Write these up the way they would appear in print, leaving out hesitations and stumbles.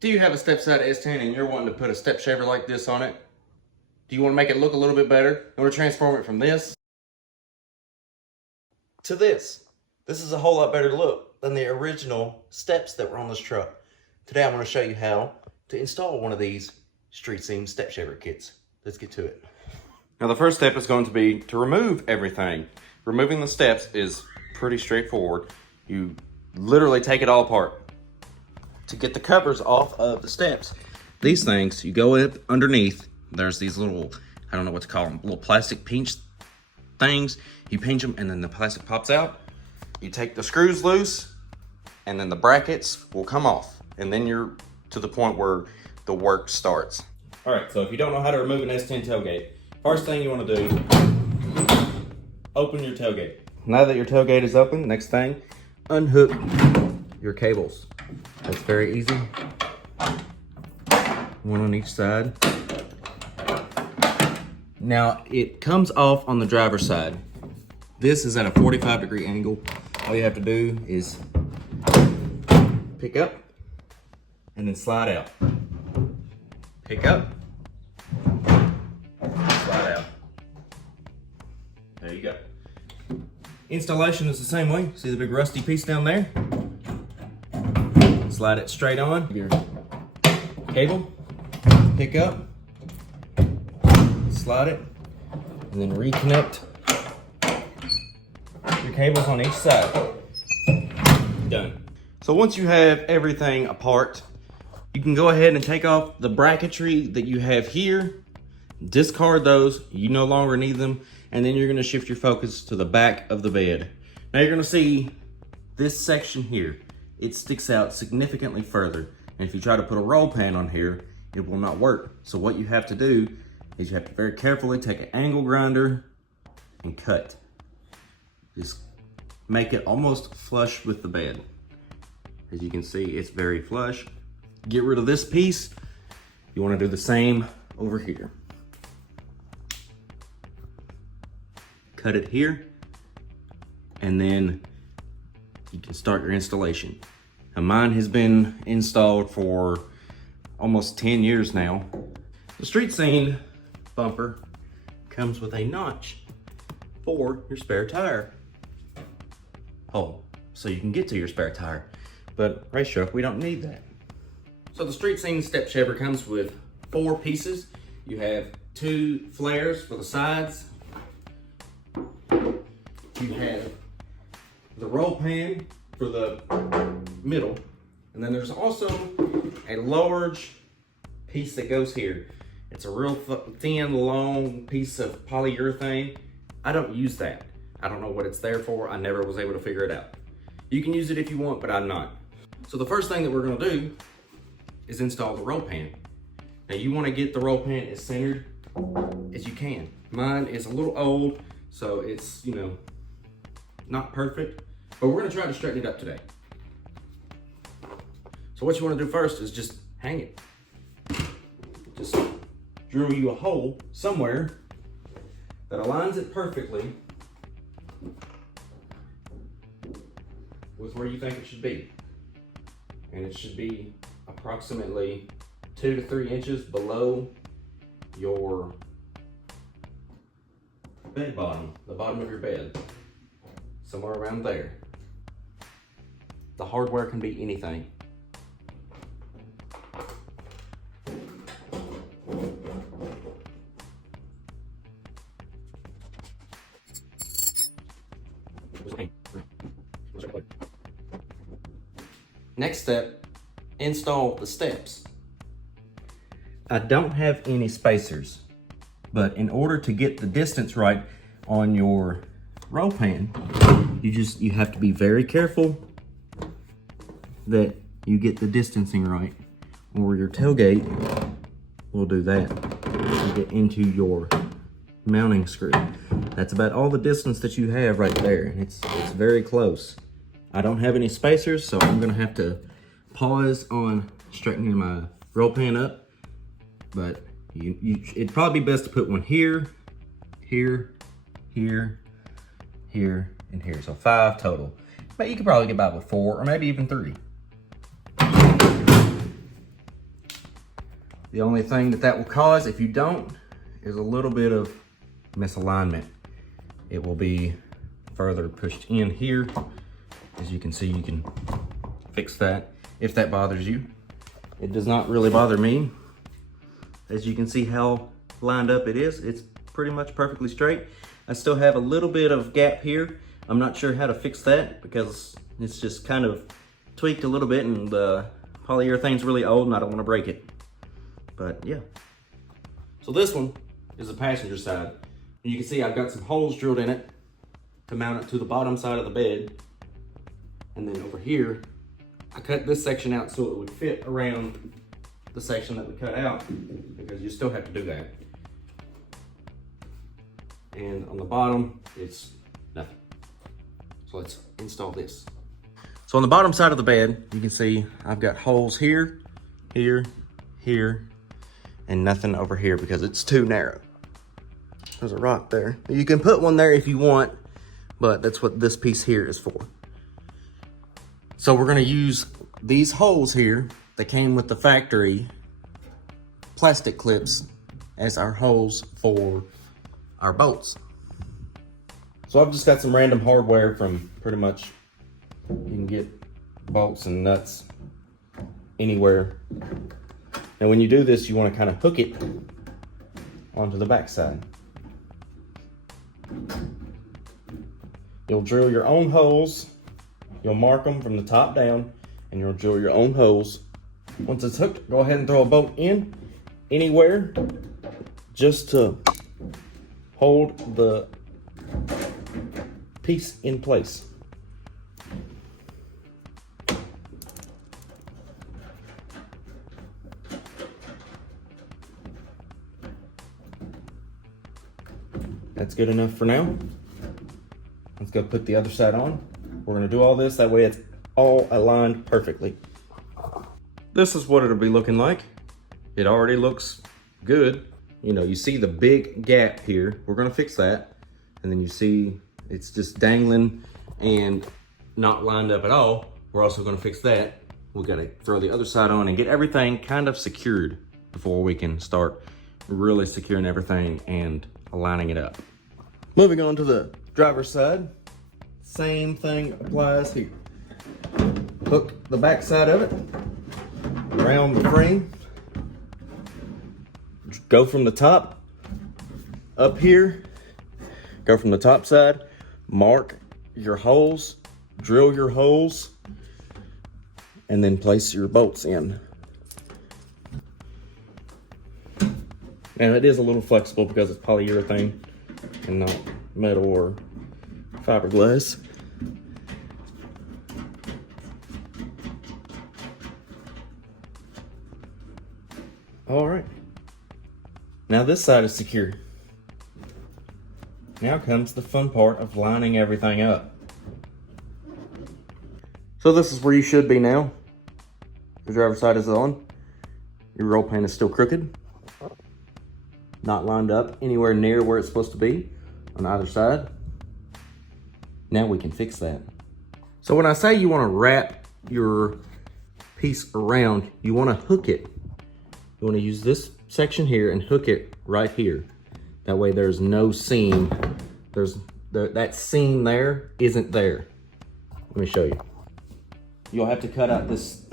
Do you have a Stepside S10 and you're wanting to put a step shaver like this on it? Do you want to make it look a little bit better? You want to transform it from this to this? This is a whole lot better look than the original steps that were on this truck. Today I'm going to show you how to install one of these street seam step shaver kits. Let's get to it. Now the first step is going to be to remove everything. Removing the steps is pretty straightforward. You literally take it all apart. To get the covers off of the steps, these things, you go up underneath, there's these little, I don't know what to call them, little plastic pinch things. You pinch them and then the plastic pops out. You take the screws loose and then the brackets will come off. And then you're to the point where the work starts. All right, so if you don't know how to remove an S10 tailgate, first thing you want to do, open your tailgate. Now that your tailgate is open, next thing, unhook your cables. That's very easy. One on each side. Now it comes off on the driver's side. This is at a 45-degree angle. All you have to do is pick up and then slide out. Pick up, slide out. There you go. Installation is the same way. See the big rusty piece down there? Slide it straight on your cable, pick up, slide it, and then reconnect your cables on each side. Done. So once you have everything apart, you can go ahead and take off the bracketry that you have here, discard those, you no longer need them, and then you're gonna shift your focus to the back of the bed. Now you're gonna see this section here. It sticks out significantly further. And if you try to put a roll pan on here, it will not work. So what you have to do is you have to very carefully take an angle grinder and cut. Just make it almost flush with the bed. As you can see, it's very flush. Get rid of this piece. You want to do the same over here. Cut it here, and then you can start your installation. Now mine has been installed for almost 10 years now. The street seam bumper comes with a notch for your spare tire hole, so you can get to your spare tire. But race truck, we don't need that. So the street seam step shaver comes with 4 pieces. You have 2 flares for the sides. You have the roll pan for the middle, and then there's also a large piece that goes here. It's a real thin, long piece of polyurethane. I don't use that. I don't know what it's there for. I never was able to figure it out. You can use it if you want, but I'm not. So the first thing that we're gonna do is install the roll pan. Now you wanna get the roll pan as centered as you can. Mine is a little old, so it's, you know, not perfect, but we're gonna try to straighten it up today. So what you wanna do first is just hang it. Just drill you a hole somewhere that aligns it perfectly with where you think it should be. And it should be approximately 2 to 3 inches below your bed bottom, the bottom of your bed. Somewhere around there. The hardware can be anything. Next step, install the steps. I don't have any spacers, but in order to get the distance right on your roll pan, you have to be very careful that you get the distancing right, or your tailgate will do that. You get into your mounting screw. That's about all the distance that you have right there. It's very close. I don't have any spacers, so I'm gonna have to pause on straightening my roll pan up, but it'd probably be best to put one here, here, here, here, and here. So 5 total. But you could probably get by with 4 or maybe even 3. The only thing that will cause if you don't is a little bit of misalignment. It will be further pushed in here. As you can see, you can fix that if that bothers you. It does not really bother me. As you can see how lined up it is, it's pretty much perfectly straight. I still have a little bit of gap here. I'm not sure how to fix that because it's just kind of tweaked a little bit, and the polyurethane's really old and I don't want to break it. But yeah. So this one is the passenger side. And you can see I've got some holes drilled in it to mount it to the bottom side of the bed. And then over here, I cut this section out so it would fit around the section that we cut out, because you still have to do that. And on the bottom, it's nothing. So let's install this. So on the bottom side of the bed, you can see I've got holes here, here, here, and nothing over here because it's too narrow. There's a rock there. You can put one there if you want, but that's what this piece here is for. So we're gonna use these holes here that came with the factory plastic clips as our holes for our bolts. So I've just got some random hardware from pretty much, you can get bolts and nuts anywhere. Now when you do this, you want to kind of hook it onto the back side. You'll drill your own holes. You'll mark them from the top down, and you'll drill your own holes. Once it's hooked, go ahead and throw a bolt in anywhere just to hold the piece in place. That's good enough for now. Let's go put the other side on. We're gonna do all this, that way it's all aligned perfectly. This is what it'll be looking like. It already looks good. You know, you see the big gap here. We're gonna fix that. And then you see it's just dangling and not lined up at all. We're also gonna fix that. We gotta throw the other side on and get everything kind of secured before we can start really securing everything and aligning it up. Moving on to the driver's side, same thing applies here. Hook the back side of it around the frame. Go from the top up here, go from the top side, mark your holes, drill your holes, and then place your bolts in. Now it is a little flexible because it's polyurethane and not metal or fiberglass. All right. Now this side is secure. Now comes the fun part of lining everything up. So this is where you should be now. The driver's side is on. Your roll pan is still crooked. Not lined up anywhere near where it's supposed to be on either side. Now we can fix that. So when I say you want to wrap your piece around, you want to hook it. You want to use this section here and hook it right here. That way there's no seam. That seam there isn't there. Let me show you. You'll have to cut out this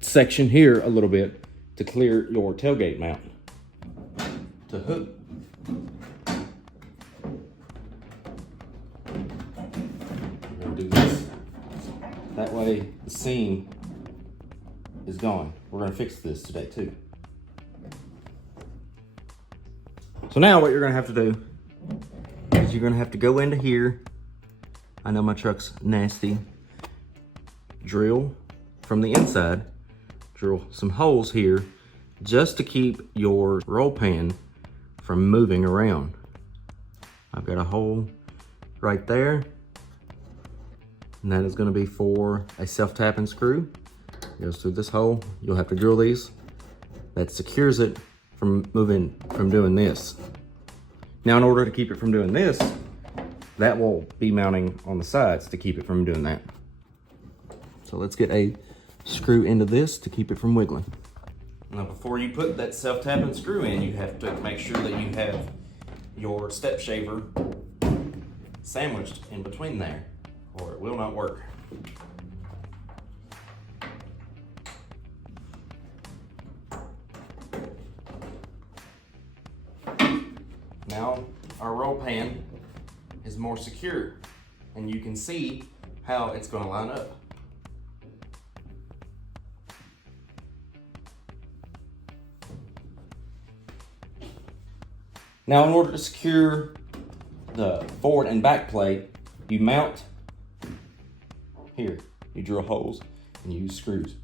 section here a little bit to clear your tailgate mount. To hook. We're gonna do this. That way the seam is gone. We're gonna fix this today too. So now what you're gonna have to do is you're gonna have to go into here. I know my truck's nasty. Drill from the inside, drill some holes here just to keep your roll pan from moving around. I've got a hole right there, and that is gonna be for a self-tapping screw. It goes through this hole. You'll have to drill these. That secures it from moving, from doing this. Now, in order to keep it from doing this, that will be mounting on the sides to keep it from doing that. So let's get a screw into this to keep it from wiggling. Now before you put that self-tapping screw in, you have to make sure that you have your step shaver sandwiched in between there, or it will not work. Now our roll pan is more secure, and you can see how it's going to line up. Now, in order to secure the forward and back plate, you mount here. You drill holes and you use screws.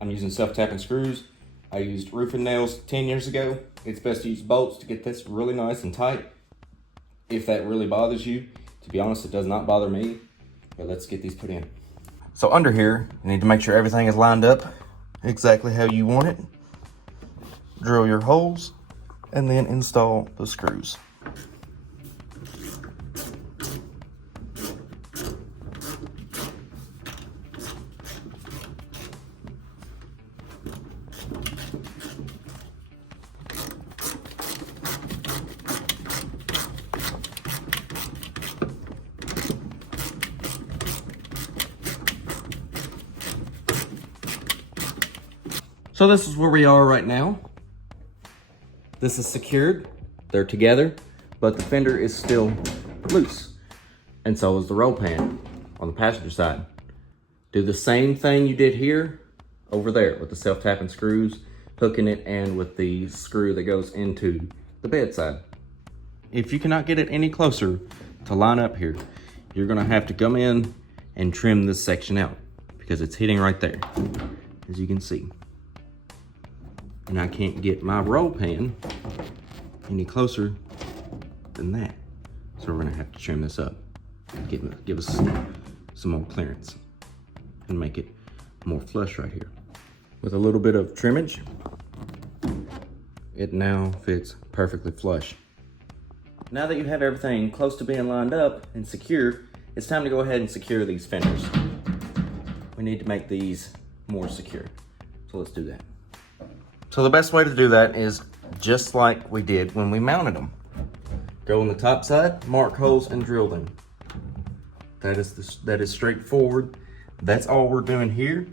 I'm using self-tapping screws. I used roofing nails 10 years ago. It's best to use bolts to get this really nice and tight. If that really bothers you, to be honest, it does not bother me. But let's get these put in. So under here, you need to make sure everything is lined up exactly how you want it. Drill your holes and then install the screws. So this is where we are right now. This is secured, they're together, but the fender is still loose. And so is the roll pan on the passenger side. Do the same thing you did here, over there with the self-tapping screws, hooking it, and with the screw that goes into the bedside. If you cannot get it any closer to line up here, you're gonna have to come in and trim this section out because it's hitting right there, as you can see. And I can't get my roll pan any closer than that. So we're gonna have to trim this up, give us some more clearance and make it more flush right here. With a little bit of trimmage, it now fits perfectly flush. Now that you have everything close to being lined up and secure, it's time to go ahead and secure these fenders. We need to make these more secure. So let's do that. So the best way to do that is just like we did when we mounted them. Go on the top side, mark holes, and drill them. That is straightforward. That's all we're doing here.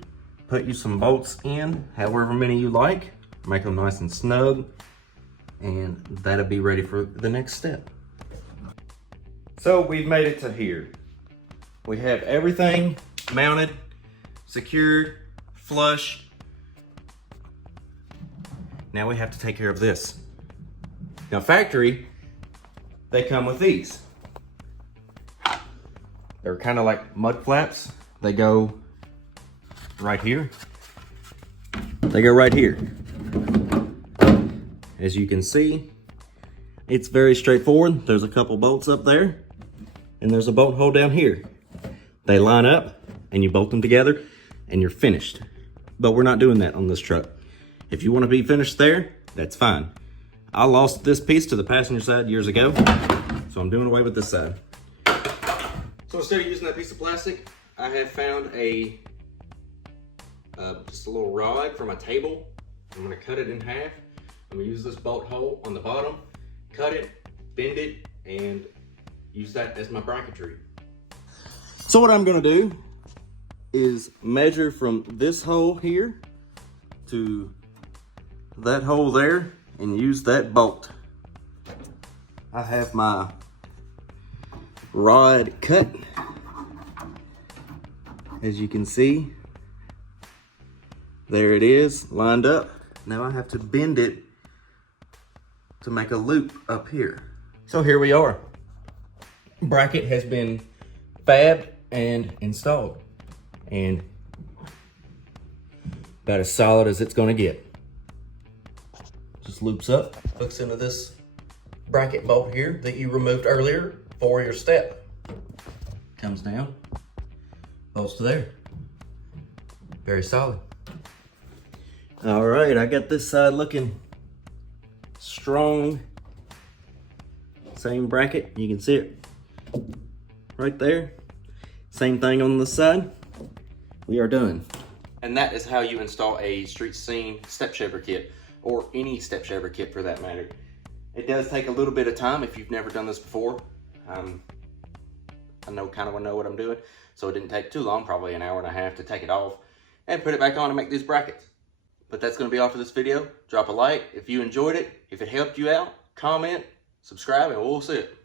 Put you some bolts in, however many you like. Make them nice and snug, and that'll be ready for the next step. So we've made it to here. We have everything mounted, secured, flush. Now we have to take care of this. Now factory, they come with these. They're kind of like mud flaps. They go right here. They go right here. As you can see, it's very straightforward. There's a couple bolts up there, and there's a bolt hole down here. They line up, and you bolt them together, and you're finished. But we're not doing that on this truck. If you want to be finished there, that's fine. I lost this piece to the passenger side years ago, so I'm doing away with this side. So instead of using that piece of plastic, I have found just a little rod from a table. I'm gonna cut it in half. I'm gonna use this bolt hole on the bottom, cut it, bend it, and use that as my bracketry. So what I'm gonna do is measure from this hole here to that hole there and use that bolt. I have my rod cut, as you can see. There it is, lined up. Now I have to bend it to make a loop up here. So here we are. Bracket has been fabbed and installed, and about as solid as it's gonna get. Just loops up, hooks into this bracket bolt here that you removed earlier for your step. Comes down, bolts to there. Very solid. All right, I got this side looking strong. Same bracket, you can see it right there. Same thing on this side. We are done. And that is how you install a street scene step shaver kit, or any step shaver kit for that matter. It does take a little bit of time if you've never done this before. I kind of know what I'm doing, so it didn't take too long, probably an hour and a half to take it off and put it back on and make these brackets. But that's going to be all for this video. Drop a like if you enjoyed it. If it helped you out, comment, subscribe, and we'll see it.